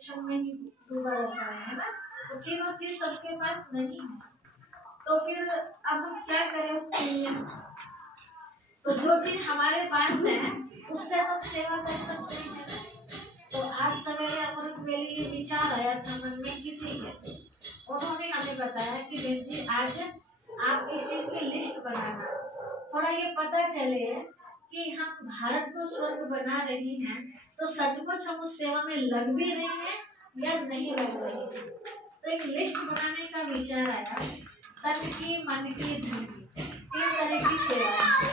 Competition में ही डूबा रहता है ना। तो तीनों चीज सबके पास नहीं है, तो फिर अब हम क्या करें उसके लिए। तो जो चीज हमारे पास है उससे हम सेवा कर सकते हैं। तो आज सवेरे अमृत वेले ये विचार आया था मन में किसी के, उन्होंने हमें बताया कि बहन जी आज आप इस चीज की लिस्ट बनाना, थोड़ा ये पता चले कि हम भारत को स्वर्ग बना रहे हैं तो सचमुच हम उस सेवा में लग भी रहे हैं या नहीं लग रहे हैं। तो एक लिस्ट बनाने का विचार आया, तन की, मन की, धन की, 3 तरह की सेवा है।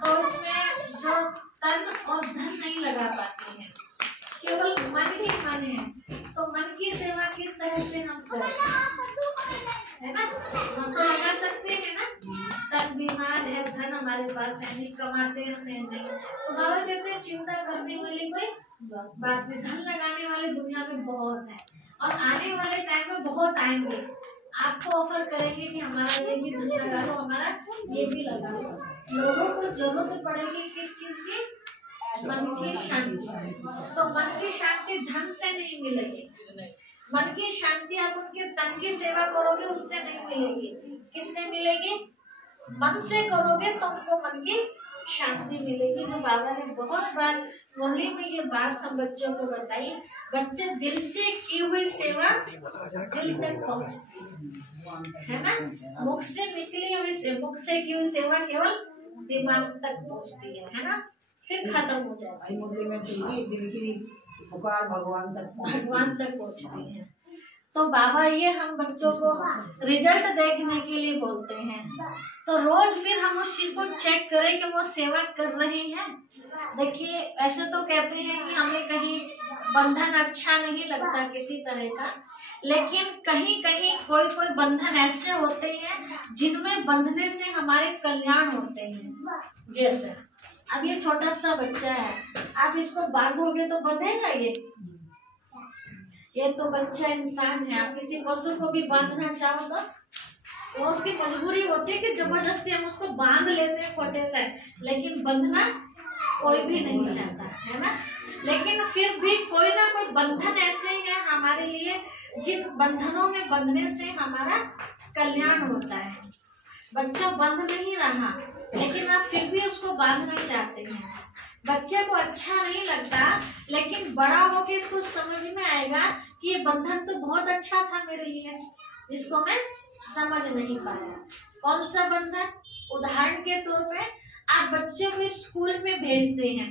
तो इसमें जो तन और धन नहीं लगा पाते हैं, केवल मन ही मन है, तो मन की सेवा किस तरह से हम करें, है ना। हम तो लगा सकते हैं ना, तन बीमार है, धन हमारे पास है नहीं, कमाते हैं नहीं, तो बाबा कहते हैं चिंता करने वाली कोई बात नहीं, धन लगाने वाले दुनिया में बहुत है और आने वाले टाइम में बहुत आएंगे। आपको ऑफर करेंगे कि हमारा ये भी धन लगा लो, हमारा ये भी लगा लो। लोगों को जरूरत पड़ेगी किस चीज की, मन की शांति। तो मन की शांति धन से नहीं मिलेगी, मन की शांति आप उनके तन की सेवा करोगे उससे नहीं मिलेगी। किससे मिलेगी, मन से करोगे तो उनको मन की शांति मिलेगी। जो बाबा ने बहुत बार मुरली में ये बात हम बच्चों को बताई, बच्चे दिल से की हुई सेवा दिल तक पहुँचती है ना। मुख से निकली हुई से, मुख से की हुई सेवा केवल दिमाग तक पहुँचती है ना, फिर खत्म हो जाती है, दिल की पुकार भगवान तक पहुँचती है। तो बाबा ये हम बच्चों को रिजल्ट देखने के लिए बोलते हैं, तो रोज फिर हम उस चीज को चेक करें कि वो सेवा कर रहे हैं। देखिए ऐसे तो कहते हैं कि हमें कहीं बंधन अच्छा नहीं लगता किसी तरह का, लेकिन कहीं कहीं कोई कोई बंधन ऐसे होते हैं जिनमें बंधने से हमारे कल्याण होते हैं। जैसे अब ये छोटा सा बच्चा है, आप इसको बांधोगे तो बंधेगा ये तो बच्चा इंसान है। आप किसी पशु को भी बांधना चाहो तो उसकी मजबूरी होती है कि जबरदस्ती हम उसको बांध लेते हैं खोटे से, लेकिन बंधना कोई भी नहीं चाहता है ना। लेकिन फिर भी कोई ना कोई बंधन ऐसे हैं हमारे लिए जिन बंधनों में बंधने से हमारा कल्याण होता है। बच्चा बंध नहीं रहा लेकिन आप फिर भी उसको बांधना चाहते हैं। बच्चे को अच्छा नहीं लगता, लेकिन बड़ा होके इसको समझ में आएगा कि ये बंधन तो बहुत अच्छा था मेरे लिए, जिसको मैं समझ नहीं पाया। कौन सा बंधन? उदाहरण के तौर पे आप बच्चे को स्कूल में भेजते हैं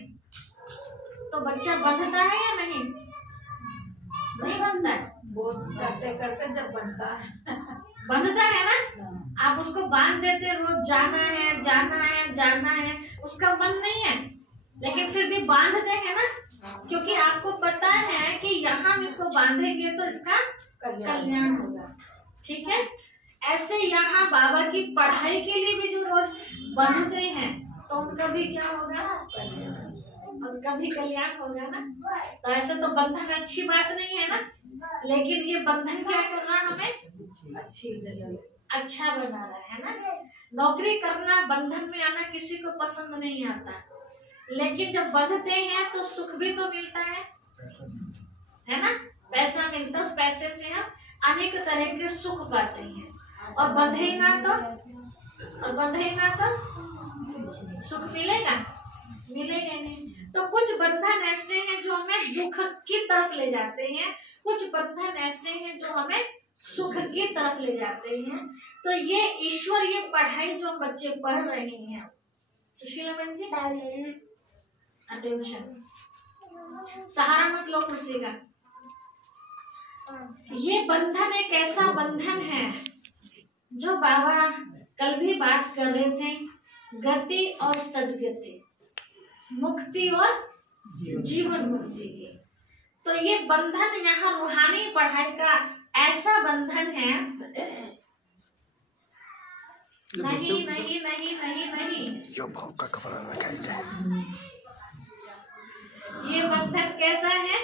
तो बच्चा बंधता है या नहीं? नहीं बनता है, करते करते जब बनता है बंधता है ना। आप उसको बांध देते, रोज जाना है जाना है जाना है, उसका मन नहीं है, लेकिन फिर भी बांधते हैं ना, क्योंकि आपको पता है कि यहाँ हम इसको बांधेंगे तो इसका कल्याण होगा। ठीक है, ऐसे यहाँ बाबा की पढ़ाई के लिए भी जो रोज बांधते हैं तो उनका भी क्या होगा, उनका भी कल्याण होगा ना। तो ऐसे तो बंधन अच्छी बात नहीं है ना, लेकिन ये बंधन क्या कर रहा है, हमें अच्छी जगह अच्छा बना रहा है ना। नौकरी करना, बंधन में आना किसी को पसंद नहीं आता, लेकिन जब बंधते हैं तो सुख भी तो मिलता है ना, पैसा मिलता है, उस पैसे से हम अनेक तरह के सुख पाते हैं। और बंधे ना तो सुख मिलेगा नहीं। तो कुछ बंधन ऐसे हैं जो हमें दुख की तरफ ले जाते हैं, कुछ बंधन ऐसे हैं जो हमें सुख की तरफ ले जाते हैं। तो ये ईश्वर, ये पढ़ाई जो हम बच्चे पढ़ रहे हैं, सुशीला बहन जी अटेंशन, सहारा मत लो कुर्सी का। ये बंधन एक ऐसा बंधन है जो बाबा कल भी बात कर रहे थे, गति और सदगति, मुक्ति और जीवन मुक्ति की। तो ये बंधन यहाँ रूहानी पढ़ाई का ऐसा बंधन है, नहीं नहीं नहीं नहीं नहीं, जो भाव का कपड़ा रखा जाए। ये बंधन कैसा है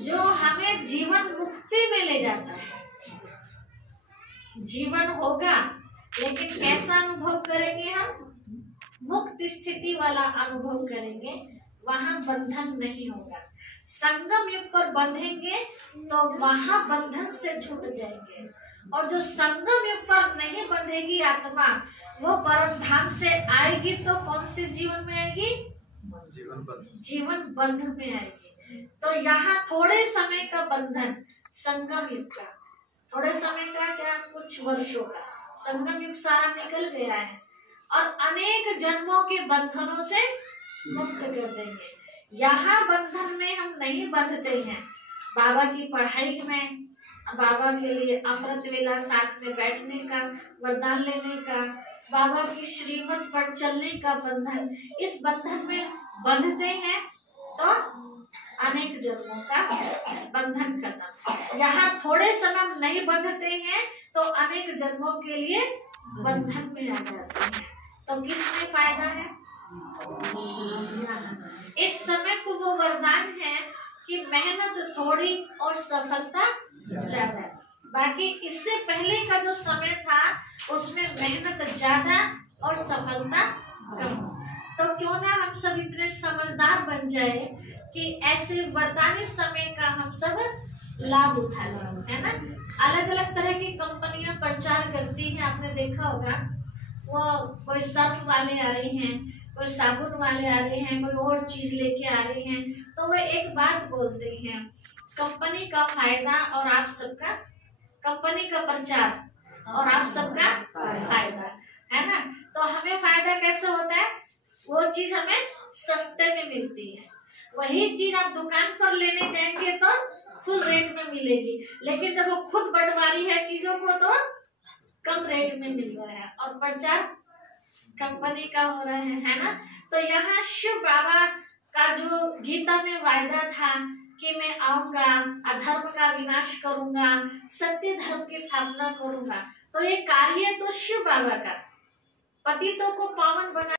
जो हमें जीवन मुक्ति में ले जाता है। जीवन होगा लेकिन कैसा अनुभव करेंगे हम? मुक्त स्थिति वाला अनुभव करेंगे, वहां बंधन नहीं होगा। संगम युग पर बंधेंगे तो वहां बंधन से छूट जाएंगे, और जो संगम युग पर नहीं बंधेगी आत्मा, वो परम धाम से आएगी तो कौन से जीवन में आएगी? जीवन बंध में आएगी। तो यहाँ थोड़े समय का बंधन, संगम युग का थोड़े समय का क्या, कुछ वर्षों का, संगम युग सारा निकल गया है और अनेक जन्मों के बंधनों से मुक्त कर देंगे। यहाँ बंधन में हम नहीं बंधते हैं। बाबा की पढ़ाई में, बाबा के लिए अमृत वेला साथ में बैठने का, वरदान लेने का, बाबा की श्रीमत पर चलने का बंधन, इस बंधन में बंधते हैं तो अनेक जन्मों का बंधन खत्म। यहाँ थोड़े समय नहीं बंधते हैं तो अनेक जन्मों के लिए बंधन में आ जाते हैं। तो किसमें फायदा है? इस समय को वो वरदान है कि मेहनत थोड़ी और सफलता ज्यादा। बाकी इससे पहले का जो समय था उसमें मेहनत ज्यादा और सफलता कम। तो क्यों ना हम सब इतने समझदार बन जाए कि ऐसे वरदानी समय का हम सब लाभ उठा लें, है ना। अलग अलग तरह की कंपनियां प्रचार करती हैं, आपने देखा होगा। वो कोई सर्फ वाले आ रहे हैं, कोई साबुन वाले आ रहे हैं, कोई और चीज लेके आ रहे हैं, तो वो एक बात बोलते हैं, कंपनी का फायदा और आप सबका, कंपनी का प्रचार और आप सबका फायदा, है ना। तो हमें फायदा कैसे होता है? वो चीज हमें सस्ते में मिलती है। वही चीज आप दुकान पर लेने जाएंगे तो फुल रेट में मिलेगी, लेकिन जब वो खुद बंटवारी है चीजों को तो कम रेट में मिल रहा है और प्रचार कंपनी का हो रहा है ना। तो यहाँ शिव बाबा का जो गीता में वायदा था कि मैं आऊंगा, अधर्म का विनाश करूंगा, सत्य धर्म की स्थापना करूंगा, तो ये कार्य तो शिव बाबा का, पतितों को पावन बना